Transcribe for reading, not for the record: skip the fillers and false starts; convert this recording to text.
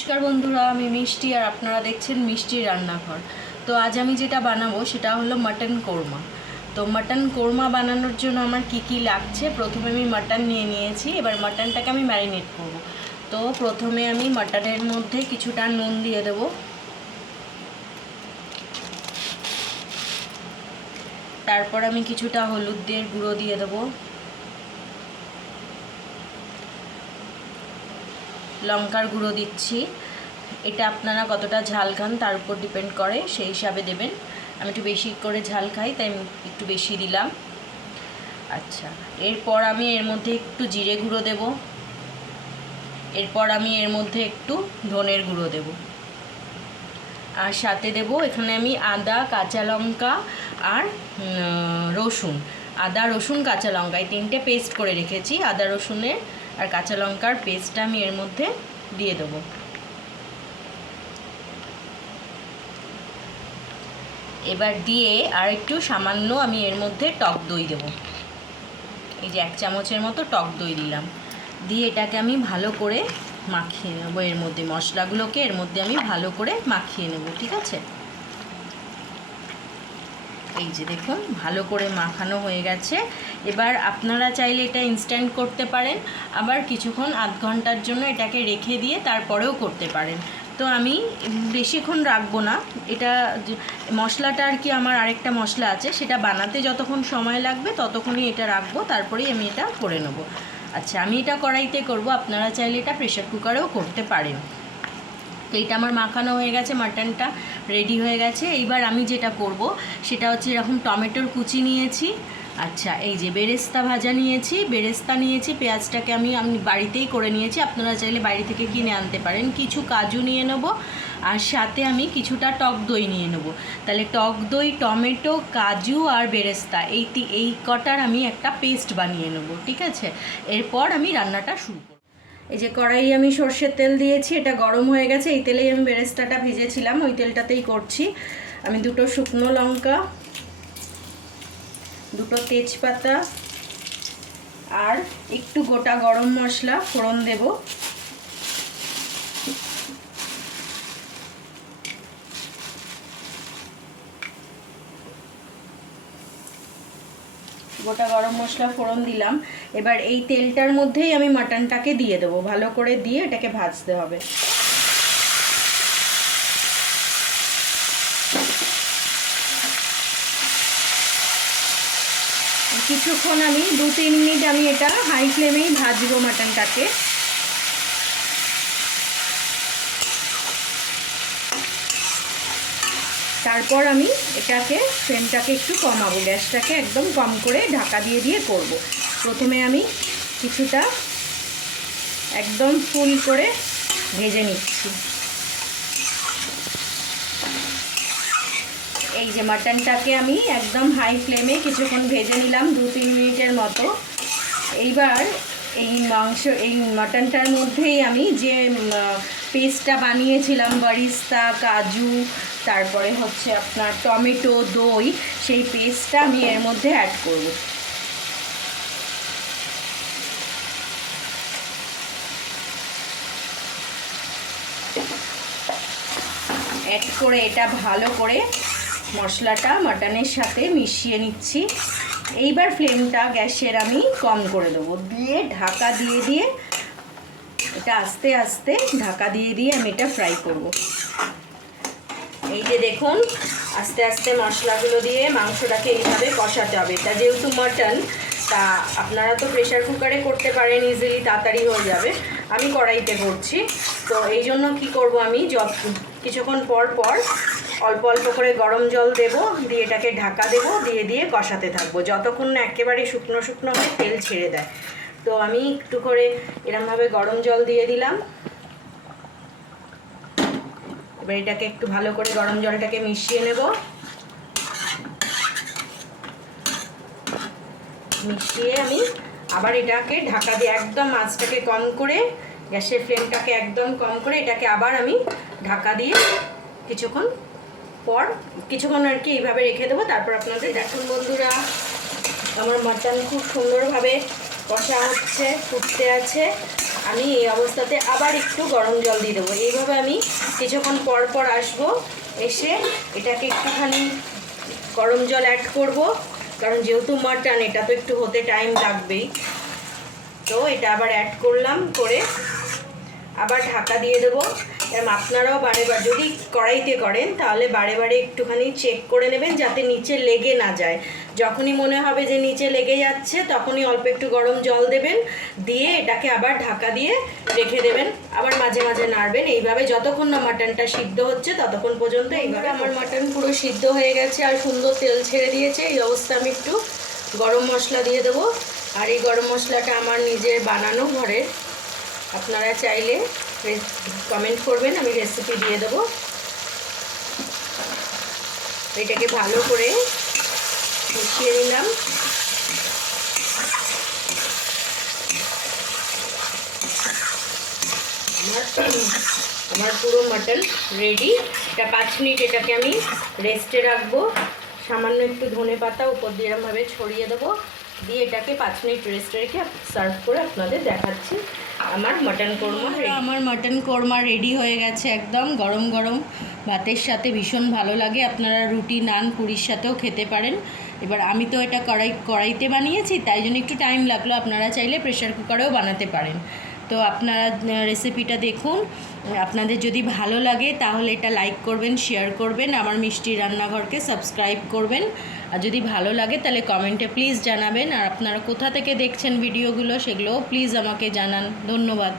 নমস্কার বন্ধুরা, আমি মিষ্টি আর আপনারা দেখছেন মিষ্টির রান্নাঘর। তো আজ আমি যেটা বানাবো সেটা হলো মাটন কোরমা। তো মাটন কোরমা বানানোর জন্য আমার কি কি লাগছে, প্রথমে আমি মাটন নিয়ে নিয়েছি। এবার মাটনটাকে আমি ম্যারিনেট করব। তো প্রথমে আমি মাটনের মধ্যে কিছুটা নুন দিয়ে দেবো, তারপর আমি কিছুটা হলুদের গুঁড়ো দিয়ে দেবো, লঙ্কার গুঁড়ো দিচ্ছি। এটা আপনারা কতটা ঝাল খান তার উপর ডিপেন্ড করে, সেই হিসাবে দেবেন। আমি একটু বেশি করে ঝাল খাই তাই একটু বেশি দিলাম। আচ্ছা, এরপর আমি এর মধ্যে একটু জিরে গুঁড়ো দেব, এরপর আমি এর মধ্যে একটু ধনের গুঁড়ো দেব, আর সাথে দেব এখানে আমি আদা, কাঁচা লঙ্কা আর রসুন। আদা, রসুন, কাঁচা লঙ্কা এই তিনটে পেস্ট করে রেখেছি। আদা, রসুনের আর কাঁচা লঙ্কার পেস্টটা আমি এর মধ্যে দিয়ে দেবো। এবার দিয়ে আর একটু সামান্য আমি এর মধ্যে টক দই দেবো। এই যে 1 চামচের মতো টক দই দিলাম। দিয়ে এটাকে আমি ভালো করে মাখিয়ে নেবো। এর মধ্যে মশলাগুলোকে এর মধ্যে আমি ভালো করে মাখিয়ে নেব, ঠিক আছে? এই যে দেখুন ভালো করে মাখানো হয়ে গেছে। এবার আপনারা চাইলে এটা ইনস্ট্যান্ট করতে পারেন, আবার কিছুক্ষণ আধ ঘন্টার জন্য এটাকে রেখে দিয়ে তারপরেও করতে পারেন। তো আমি বেশিক্ষণ রাখবো না। এটা মশলাটা আর কি, আমার আরেকটা মশলা আছে, সেটা বানাতে যতক্ষণ সময় লাগবে ততক্ষণই এটা রাখবো, তারপরেই আমি এটা করে নেব। আচ্ছা, আমি এটা কড়াইতে করব, আপনারা চাইলে এটা প্রেশার কুকারেও করতে পারেন। তো এটা আমার মাখানো হয়ে গেছে, মাটনটা রেডি হয়ে গেছে। এইবার আমি যেটা করব সেটা হচ্ছে, এরকম টমেটোর কুচি নিয়েছি। আচ্ছা, এই যে বেরেস্তা ভাজা নিয়েছি, বেরেস্তা নিয়েছি, পেঁয়াজটাকে আমি বাড়িতেই করে নিয়েছি, আপনারা চাইলে বাইরে থেকে কিনে আনতে পারেন। কিছু কাজু নিয়ে নেব, আর সাথে আমি কিছুটা টক দই নিয়ে নেব। তাহলে টক দই, টমেটো, কাজু আর বেরেস্তা এই কটার আমি একটা পেস্ট বানিয়ে নেব, ঠিক আছে? এরপর আমি রান্নাটা শুরু করব। এই যে কড়াই আমি সর্ষের তেল দিয়েছি, এটা গরম হয়ে গেছে। এই তেলেই আমি বেরেস্তাটা ভেজেছিলাম, ওই তেলটাতেই করছি। আমি 2টো শুকনো লঙ্কা, 2টো তেজপাতা আর একটু গোটা গরম মশলা ফোড়ন দেব। গোটা গরম মশলা ফোড়ন দিলাম। এবার এই তেলটার মধ্যেই আমি মাটনটাকে দিয়ে দেবো, ভালো করে দিয়ে এটাকে ভাজতে হবে। কিছুক্ষণ আমি 2-3 মিনিট আমি এটা হাই ফ্লেমেই ভাজবো মাটনটাকে। তারপর আমি এটাকে ফ্লেমটাকে একটু কমাবো, গ্যাসটাকে একদম কম করে ঢাকা দিয়ে দিয়ে করব। প্রথমে আমি কিছুটা একদম ফুল করে ভেজে নিচ্ছি। এই যে মাটনটাকে আমি একদম হাই ফ্লেমে কিছুক্ষণ ভেজে নিলাম, 2-3 মিনিটের মতো। এইবার এই মাটনটার মধ্যেই আমি যে পেস্টটা বানিয়েছিলাম, বেরেস্তা, কাজু, তারপরে হচ্ছে আপনার টমেটো, দই, সেই পেস্টটা আমি এর মধ্যে অ্যাড করব। অ্যাড করে এটা ভালো করে মশলাটা মাটনের সাথে মিশিয়ে নিচ্ছি। এইবার ফ্লেমটা গ্যাসের আমি কম করে দেবো, দিয়ে ঢাকা দিয়ে দিয়ে এটা আস্তে আস্তে ঢাকা দিয়ে দিয়ে আমি এটা ফ্রাই করব। এই যে দেখুন আস্তে আস্তে মশলাগুলো দিয়ে মাংসটাকে এইভাবে কষাতে হবে। এটা যেহেতু মাটন, তা আপনারা তো প্রেশার কুকারে করতে পারেন, ইজিলি তাড়াতাড়ি হয়ে যাবে। আমি কড়াইতে করছি। তো এই জন্য কী করব, আমি কিছুক্ষণ পর পর অল্প অল্প করে গরম জল দেব, দিয়ে এটাকে ঢাকা দেব, দিয়ে দিয়ে কষাতে থাকবো যতক্ষণ না একেবারে শুকনো শুকনো হয়ে তেল ছেড়ে দেয়। তো আমি একটু করে এরমভাবে গরম জল দিয়ে দিলাম। এবার এটাকে একটু ভালো করে গরম জলটাকে মিশিয়ে নেব। মিশিয়ে আমি আবার এটাকে ঢাকা দিয়ে একদম আঁচটাকে কম করে, গ্যাসের ফ্লেমটাকে একদম কম করে এটাকে আবার আমি ঢাকা দিয়ে কিছুক্ষণ আর কি এইভাবে রেখে দেবো। তারপর আপনাদের দেখুন বন্ধুরা, আমার মাটন খুব সুন্দরভাবে কষা হচ্ছে, ফুটতে আছে। আমি এই অবস্থাতে আবার একটু গরম জল দিয়ে দেবো। এইভাবে আমি কিছুক্ষণ পর পর আসবো, এসে এটাকে একটুখানি গরম জল অ্যাড করব, কারণ যেহেতু মাটন এটা তো একটু হতে টাইম লাগবেই। তো এটা আবার অ্যাড করলাম, করে আবার ঢাকা দিয়ে দেবো। আপনারাও বারে বার যদি কড়াইতে করেন তাহলে বারে বারে একটুখানি চেক করে নেবেন যাতে নিচে লেগে না যায়। যখনই মনে হবে যে নিচে লেগে যাচ্ছে তখনই অল্প একটু গরম জল দেবেন, দিয়ে এটাকে আবার ঢাকা দিয়ে রেখে দেবেন। আবার মাঝে মাঝে নাড়বেন, এইভাবে যতক্ষণ না মাটনটা সিদ্ধ হচ্ছে ততক্ষণ পর্যন্ত। এইভাবে আমার মাটন পুরো সিদ্ধ হয়ে গেছে আর সুন্দর তেল ছেড়ে দিয়েছে। এই অবস্থা আমি একটু গরম মশলা দিয়ে দেবো। আর এই গরম মশলাটা আমার নিজের বানানো ঘরের, আপনারা চাইলে কমেন্ট করবেন, আমি রেসিপি দিয়ে দেবো। এটাকে ভালো করে মিশিয়ে নিলাম। আমার পুরো মাটন রেডি। এটা 5 মিনিট এটাকে আমি রেস্টে রাখবো। সামান্য একটু ধনেপাতা উপর দিয়ে এরমভাবে ছড়িয়ে দেবো, দিয়ে এটাকে 5 মিনিট রেস্টে রেখে সার্ভ করে আপনাদের দেখাচ্ছি আমার মাটন কোরমা। আমার মাটন কোরমা রেডি হয়ে গেছে, একদম গরম গরম ভাতের সাথে ভীষণ ভালো লাগে। আপনারা রুটি, নান, পুরির সাথেও খেতে পারেন। এবার আমি তো এটা কড়াইতে বানিয়েছি, তাই জন্য একটু টাইম লাগলো। আপনারা চাইলে প্রেশার কুকারেও বানাতে পারেন। তো আপনারা রেসিপিটা দেখুন, আপনাদের যদি ভালো লাগে তাহলে এটা লাইক করবেন, শেয়ার করবেন, আমার মিষ্টি রান্নাঘরকে সাবস্ক্রাইব করবেন। আর যদি ভালো লাগে তাহলে কমেন্টে প্লিজ জানাবেন। আর আপনারা কোথা থেকে দেখছেন ভিডিওগুলো সেগুলোও প্লিজ আমাকে জানান। ধন্যবাদ।